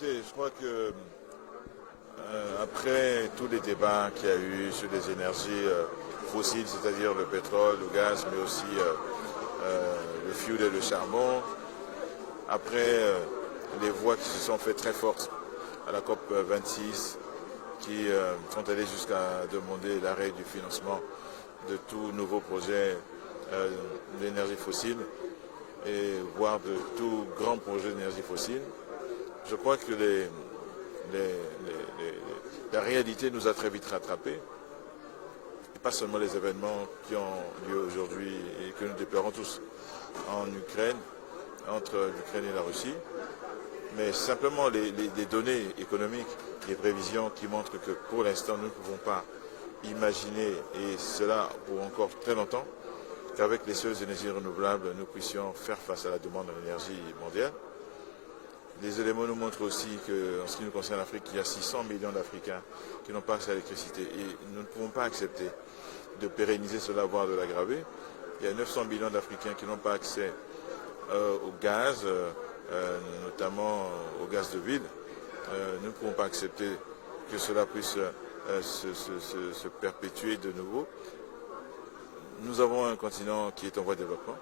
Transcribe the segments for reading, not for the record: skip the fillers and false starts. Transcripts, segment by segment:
Écoutez, je crois que après tous les débats qu'il y a eu sur les énergies fossiles, c'est-à-dire le pétrole, le gaz, mais aussi le fioul et le charbon, après les voix qui se sont faites très fortes à la COP 26, qui sont allées jusqu'à demander l'arrêt du financement de tout nouveau projet d'énergie fossile et voire de tout grand projet d'énergie fossile. Je crois que la réalité nous a très vite rattrapés. Et pas seulement les événements qui ont lieu aujourd'hui et que nous déplorons tous en Ukraine, entre l'Ukraine et la Russie, mais simplement les données économiques, les prévisions qui montrent que pour l'instant nous ne pouvons pas imaginer, et cela pour encore très longtemps, qu'avec les seules énergies renouvelables nous puissions faire face à la demande en énergie mondiale. Les éléments nous montrent aussi qu'en ce qui nous concerne l'Afrique, il y a 600 millions d'Africains qui n'ont pas accès à l'électricité et nous ne pouvons pas accepter de pérenniser cela, voire de l'aggraver. Il y a 900 millions d'Africains qui n'ont pas accès au gaz, notamment au gaz de ville. Nous ne pouvons pas accepter que cela puisse se perpétuer de nouveau. Nous avons un continent qui est en voie de développement,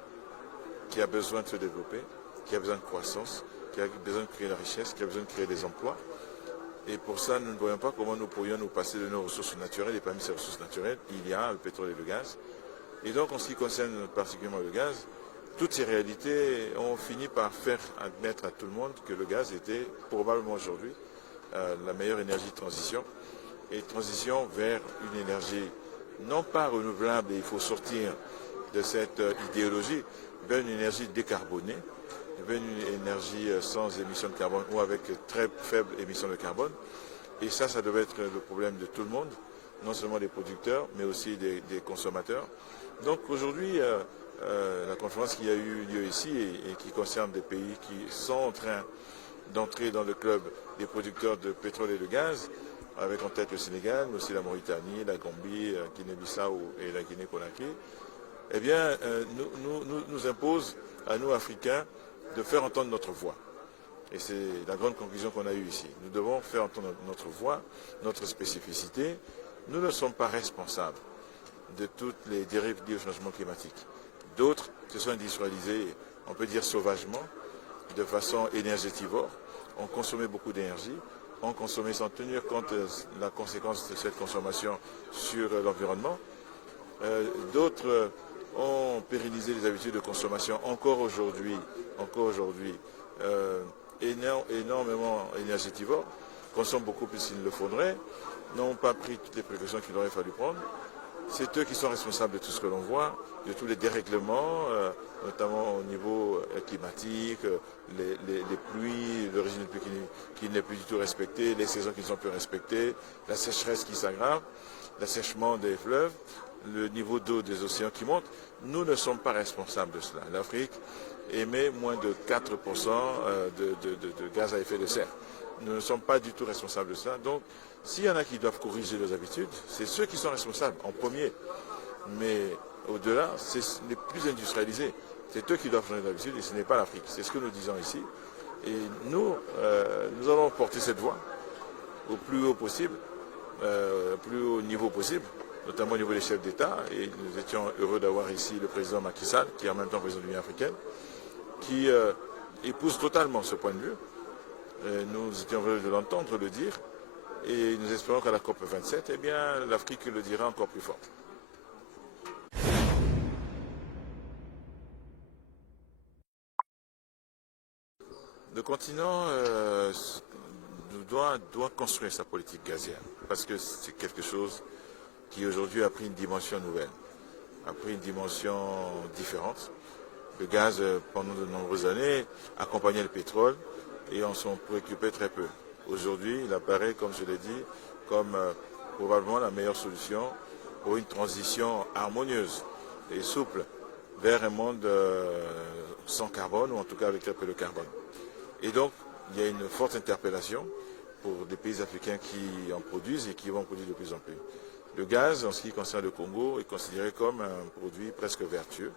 qui a besoin de se développer, qui a besoin de croissance, qui a besoin de créer la richesse, qui a besoin de créer des emplois. Et pour ça, nous ne voyons pas comment nous pourrions nous passer de nos ressources naturelles. Et parmi ces ressources naturelles, il y a le pétrole et le gaz. Et donc, en ce qui concerne particulièrement le gaz, toutes ces réalités ont fini par faire admettre à tout le monde que le gaz était probablement aujourd'hui la meilleure énergie de transition. Et transition vers une énergie non pas renouvelable, et il faut sortir de cette idéologie, vers une énergie décarbonée, vers une énergie sans émission de carbone ou avec très faible émission de carbone. Et ça devait être le problème de tout le monde, non seulement des producteurs, mais aussi des consommateurs. Donc aujourd'hui, la conférence qui a eu lieu ici et qui concerne des pays qui sont en train d'entrer dans le club des producteurs de pétrole et de gaz, avec en tête le Sénégal, mais aussi la Mauritanie, la Gambie, Guinée-Bissau et la Guinée-Conakry, eh bien, nous impose à nous, Africains, de faire entendre notre voix. Et c'est la grande conclusion qu'on a eue ici. Nous devons faire entendre notre voix, notre spécificité. Nous ne sommes pas responsables de toutes les dérives liées au changement climatique. D'autres se sont industrialisés, on peut dire sauvagement, de façon énergétivore, ont consommé beaucoup d'énergie, ont consommé sans tenir compte de la conséquence de cette consommation sur l'environnement. D'autres ont pérennisé les habitudes de consommation encore aujourd'hui, énormément énergétivores, consomment beaucoup plus qu'il ne le faudrait, n'ont pas pris toutes les précautions qu'il aurait fallu prendre. C'est eux qui sont responsables de tout ce que l'on voit, de tous les dérèglements, notamment au niveau climatique, les pluies, le régime de pluie qui n'est plus du tout respecté, les saisons qui ne sont plus respectées, la sécheresse qui s'aggrave, l'assèchement des fleuves, le niveau d'eau des océans qui monte. Nous ne sommes pas responsables de cela. L'Afrique émet moins de 4% de gaz à effet de serre. Nous ne sommes pas du tout responsables de cela. Donc, s'il y en a qui doivent corriger leurs habitudes, c'est ceux qui sont responsables en premier. Mais au-delà, c'est les plus industrialisés. C'est eux qui doivent changer d'habitude et ce n'est pas l'Afrique. C'est ce que nous disons ici. Et nous allons porter cette voix au plus haut possible, au plus haut niveau possible, notamment au niveau des chefs d'État. Et nous étions heureux d'avoir ici le président Macky Sall, qui est en même temps président de l'Union africaine, qui épouse totalement ce point de vue. Nous étions heureux de l'entendre le dire. Et nous espérons qu'à la COP 27, eh bien, l'Afrique le dira encore plus fort. Le continent doit construire sa politique gazière, parce que c'est quelque chose qui aujourd'hui a pris une dimension nouvelle, a pris une dimension différente. Le gaz, pendant de nombreuses années, accompagnait le pétrole et on s'en préoccupait très peu. Aujourd'hui, il apparaît, comme je l'ai dit, comme probablement la meilleure solution pour une transition harmonieuse et souple vers un monde sans carbone, ou en tout cas avec très peu de carbone. Et donc, il y a une forte interpellation pour des pays africains qui en produisent et qui vont en produire de plus en plus. Le gaz, en ce qui concerne le Congo, est considéré comme un produit presque vertueux.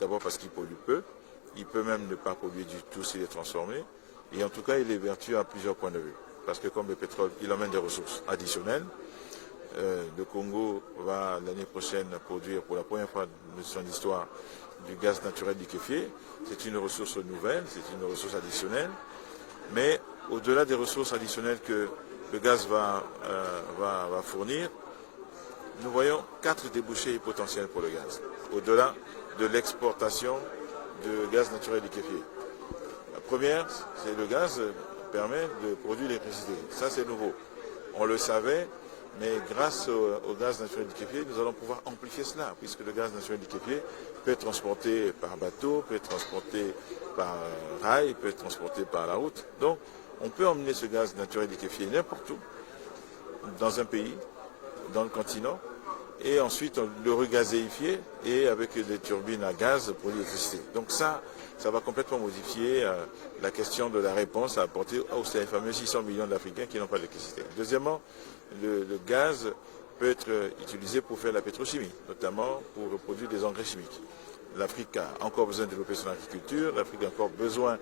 D'abord parce qu'il pollue peu, il peut même ne pas polluer du tout s'il est transformé. Et en tout cas, il est vertueux à plusieurs points de vue. Parce que comme le pétrole, il emmène des ressources additionnelles. Le Congo va l'année prochaine produire pour la première fois de son histoire du gaz naturel liquéfié. C'est une ressource nouvelle, c'est une ressource additionnelle. Mais au-delà des ressources additionnelles que le gaz va fournir, nous voyons 4 débouchés potentiels pour le gaz, au-delà de l'exportation de gaz naturel liquéfié. La première, c'est le gaz permet de produire l'électricité. Ça, c'est nouveau. On le savait, mais grâce au gaz naturel liquéfié, nous allons pouvoir amplifier cela, puisque le gaz naturel liquéfié peut être transporté par bateau, peut être transporté par rail, peut être transporté par la route. Donc, on peut emmener ce gaz naturel liquéfié n'importe où, dans un pays, dans le continent, et ensuite le regazéifier et avec des turbines à gaz pour l'électricité. Donc ça va complètement modifier la question de la réponse à apporter aux fameux 600 millions d'Africains qui n'ont pas d'électricité. Deuxièmement, le gaz peut être utilisé pour faire la pétrochimie, notamment pour produire des engrais chimiques. L'Afrique a encore besoin de développer son agriculture, l'Afrique a encore besoin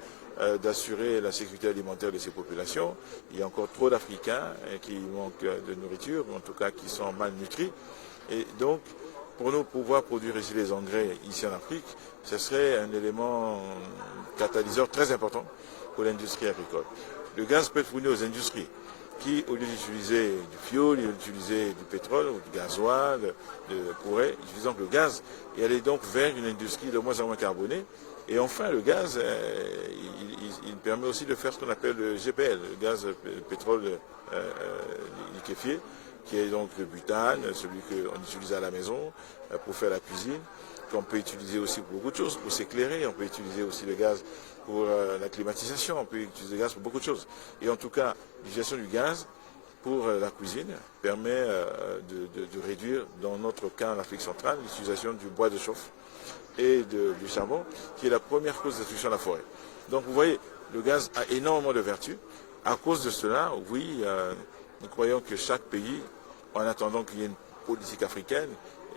d'assurer la sécurité alimentaire de ses populations. Il y a encore trop d'Africains qui manquent de nourriture, ou en tout cas qui sont malnutris. Et donc, pour nous pouvoir produire ici les engrais ici en Afrique, ce serait un élément catalyseur très important pour l'industrie agricole. Le gaz peut être fourni aux industries qui, au lieu d'utiliser du fioul, au lieu d'utiliser du pétrole ou du gasoil, pourraient, utilisant le gaz, et aller donc vers une industrie de moins en moins carbonée. Et enfin, le gaz, il permet aussi de faire ce qu'on appelle le GPL, le gaz pétrole liquéfié, qui est donc le butane, celui qu'on utilise à la maison pour faire la cuisine, qu'on peut utiliser aussi pour beaucoup de choses, pour s'éclairer, on peut utiliser aussi le gaz pour la climatisation, on peut utiliser le gaz pour beaucoup de choses. Et en tout cas, l'utilisation du gaz pour la cuisine permet de réduire, dans notre cas en Afrique centrale, l'utilisation du bois de chauffe et du charbon, qui est la première cause de destruction de la forêt. Donc vous voyez, le gaz a énormément de vertus. À cause de cela, oui, nous croyons que chaque pays, en attendant qu'il y ait une politique africaine,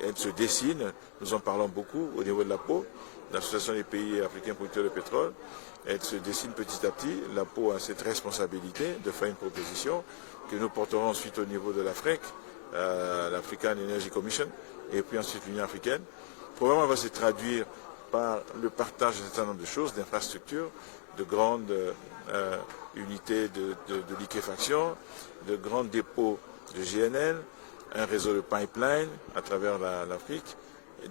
elle se dessine, nous en parlons beaucoup au niveau de la PO, l'Association des pays africains producteurs de pétrole, elle se dessine petit à petit. La PO a cette responsabilité de faire une proposition que nous porterons ensuite au niveau de l'Afrique, l'African Energy Commission, et puis ensuite l'Union africaine. Le programme va se traduire par le partage d'un certain nombre de choses, d'infrastructures, de grandes unités de liquéfaction, de grands dépôts de GNL, un réseau de pipeline à travers l'Afrique,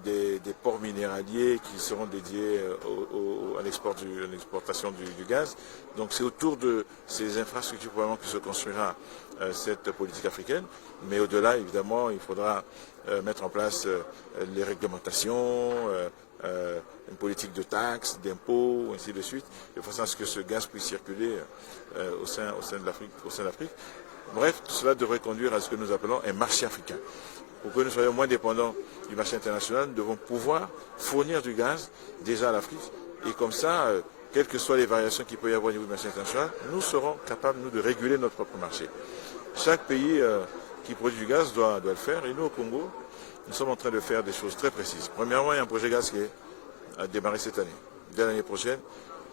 des ports minéraliers qui seront dédiés à l'exportation du gaz. Donc c'est autour de ces infrastructures probablement que se construira cette politique africaine. Mais au-delà, évidemment, il faudra mettre en place les réglementations, une politique de taxes, d'impôts, ainsi de suite, de façon à ce que ce gaz puisse circuler au sein de l'Afrique. Bref, tout cela devrait conduire à ce que nous appelons un marché africain. Pour que nous soyons moins dépendants du marché international, nous devons pouvoir fournir du gaz déjà à l'Afrique. Et comme ça, quelles que soient les variations qu'il peut y avoir au niveau du marché international, nous serons capables, nous, de réguler notre propre marché. Chaque pays qui produit du gaz doit le faire. Et nous, au Congo, nous sommes en train de faire des choses très précises. Premièrement, il y a un projet gaz qui a démarré cette année. Dès l'année prochaine,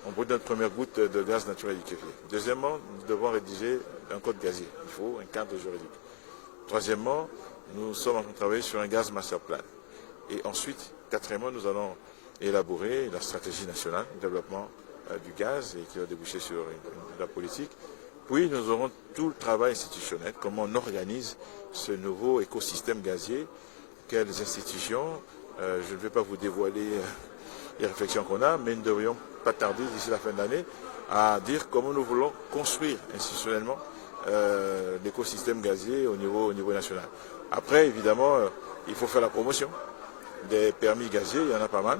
on produit notre première goutte de gaz naturel liquéfié. Deuxièmement, nous devons rédiger un code gazier. Il faut un cadre juridique. Troisièmement, nous sommes en train de travailler sur un gaz master plan. Et ensuite, quatrièmement, nous allons élaborer la stratégie nationale de développement du gaz et qui va déboucher sur la politique. Puis nous aurons tout le travail institutionnel, comment on organise ce nouveau écosystème gazier, quelles institutions. Je ne vais pas vous dévoiler les réflexions qu'on a, mais nous ne devrions pas tarder d'ici la fin de l'année à dire comment nous voulons construire institutionnellement l'écosystème gazier au niveau national. Après, évidemment, il faut faire la promotion des permis gaziers, il y en a pas mal.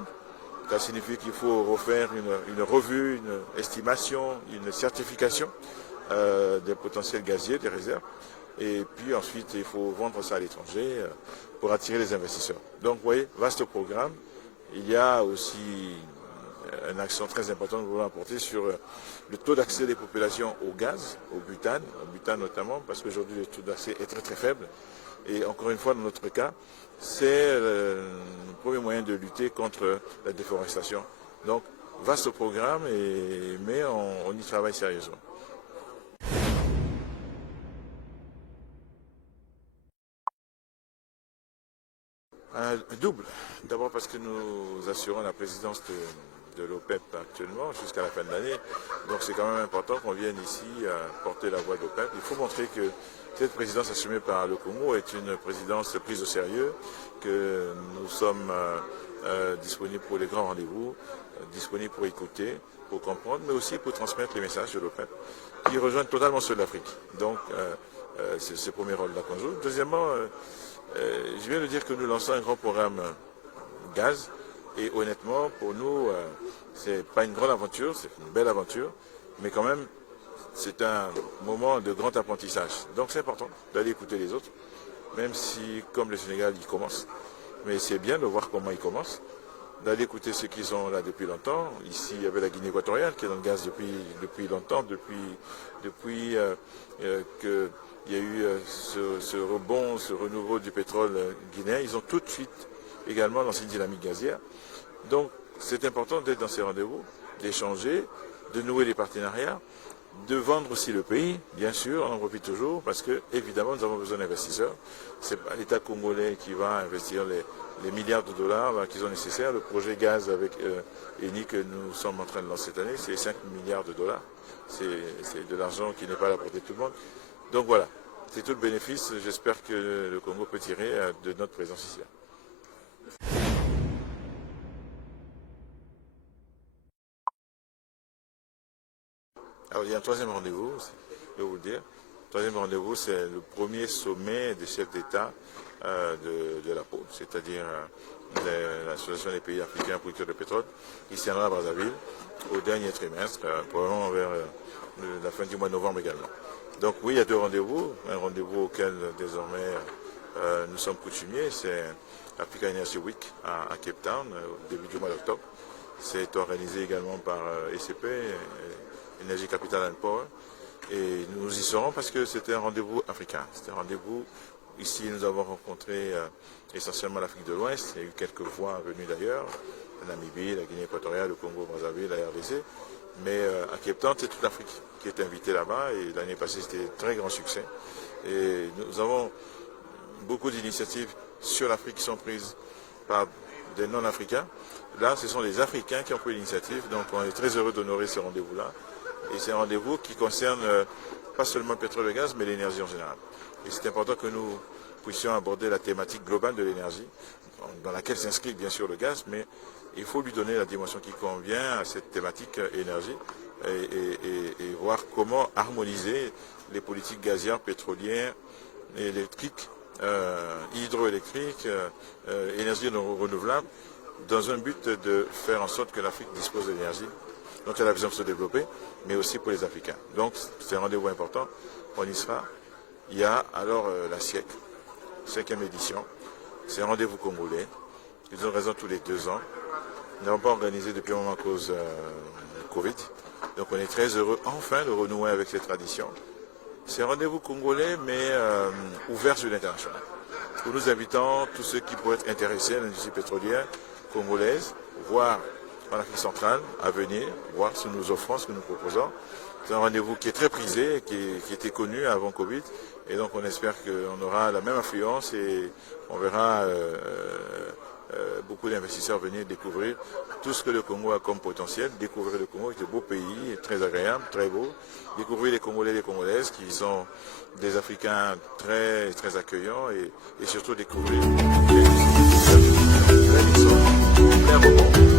Ça signifie qu'il faut refaire une revue, une estimation, une certification des potentiels gaziers, des réserves. Et puis ensuite, il faut vendre ça à l'étranger pour attirer les investisseurs. Donc, vous voyez, vaste programme. Il y a aussi un accent très important que nous voulons apporter sur le taux d'accès des populations au gaz, au butane notamment, parce qu'aujourd'hui le taux d'accès est très très faible. Et encore une fois, dans notre cas, c'est le premier moyen de lutter contre la déforestation. Donc, vaste programme, mais on y travaille sérieusement. Double. D'abord parce que nous assurons la présidence de l'OPEP actuellement jusqu'à la fin de l'année. Donc c'est quand même important qu'on vienne ici porter la voix de l'OPEP. Il faut montrer que cette présidence assumée par le Congo est une présidence prise au sérieux, que nous sommes disponibles pour les grands rendez-vous, disponibles pour écouter, pour comprendre, mais aussi pour transmettre les messages de l'OPEP qui rejoignent totalement ceux de l'Afrique. Donc c'est le premier rôle de la qu'on joue. Deuxièmement, je viens de dire que nous lançons un grand programme gaz et honnêtement pour nous c'est pas une grande aventure, c'est une belle aventure, mais quand même c'est un moment de grand apprentissage. Donc c'est important d'aller écouter les autres, même si comme le Sénégal il commence, mais c'est bien de voir comment il commence, d'aller écouter ceux qui sont là depuis longtemps. Ici il y avait la Guinée équatoriale qui est dans le gaz depuis longtemps, depuis que il y a eu ce rebond, ce renouveau du pétrole guinéen. Ils ont tout de suite également lancé une dynamique gazière. Donc c'est important d'être dans ces rendez-vous, d'échanger, de nouer des partenariats, de vendre aussi le pays, bien sûr, on en profite toujours, parce que évidemment nous avons besoin d'investisseurs. Ce n'est pas l'État congolais qui va investir les milliards de dollars qui sont nécessaires. Le projet gaz avec Eni que nous sommes en train de lancer cette année, c'est 5 milliards de dollars. C'est de l'argent qui n'est pas à la portée de tout le monde. Donc voilà, c'est tout le bénéfice, j'espère que le Congo peut tirer de notre présence ici. Alors il y a un troisième rendez-vous, je vais vous le dire. Le troisième rendez-vous, c'est le premier sommet des chefs d'État de la PAU, c'est-à-dire l'Association des pays africains producteurs de pétrole, qui se tiendra à Brazzaville au dernier trimestre, probablement vers la fin du mois de novembre également. Donc oui, il y a deux rendez-vous. Un rendez-vous auquel désormais nous sommes coutumiers, c'est Africa Energy Week à Cape Town au début du mois d'octobre. C'est organisé également par ECP, Energy Capital and Power. Et nous y serons parce que c'était un rendez-vous africain. C'était un rendez-vous, ici nous avons rencontré essentiellement l'Afrique de l'Ouest. Il y a eu quelques voix venues d'ailleurs, la Namibie, la Guinée équatoriale, le Congo, Brazzaville, la RDC. Mais à Cape Town, c'est toute l'Afrique qui est invitée là-bas et l'année passée, c'était un très grand succès. Et nous avons beaucoup d'initiatives sur l'Afrique qui sont prises par des non-africains. Là, ce sont les Africains qui ont pris l'initiative, donc on est très heureux d'honorer ce rendez-vous-là. Et c'est un rendez-vous qui concerne pas seulement le pétrole et le gaz, mais l'énergie en général. Et c'est important que nous puissions aborder la thématique globale de l'énergie, dans laquelle s'inscrit bien sûr le gaz, mais il faut lui donner la dimension qui convient à cette thématique énergie et voir comment harmoniser les politiques gazières, pétrolières, électriques, hydroélectriques, énergie renouvelable, dans un but de faire en sorte que l'Afrique dispose de l'énergie dont elle a besoin de se développer, mais aussi pour les Africains. Donc c'est un rendez-vous important, on y sera. Il y a alors la SIEC, 5e édition, c'est un rendez-vous congolais, ils ont raison tous les 2 ans. Nous n'avons pas organisé depuis un moment à cause du Covid, donc on est très heureux enfin de renouer avec ces traditions. C'est un rendez-vous congolais, mais ouvert sur l'international. Où nous invitons tous ceux qui pourraient être intéressés à l'industrie pétrolière congolaise, voire en Afrique centrale, à venir, voir ce que nous offrons, ce que nous proposons. C'est un rendez-vous qui est très prisé, qui était connu avant Covid, et donc on espère qu'on aura la même influence et on verra beaucoup d'investisseurs venir découvrir tout ce que le Congo a comme potentiel, découvrir le Congo, qui est un beau pays, très agréable, très beau, découvrir les Congolais et les Congolaises qui sont des Africains très, très accueillants et surtout découvrir les qui sont très rebonds.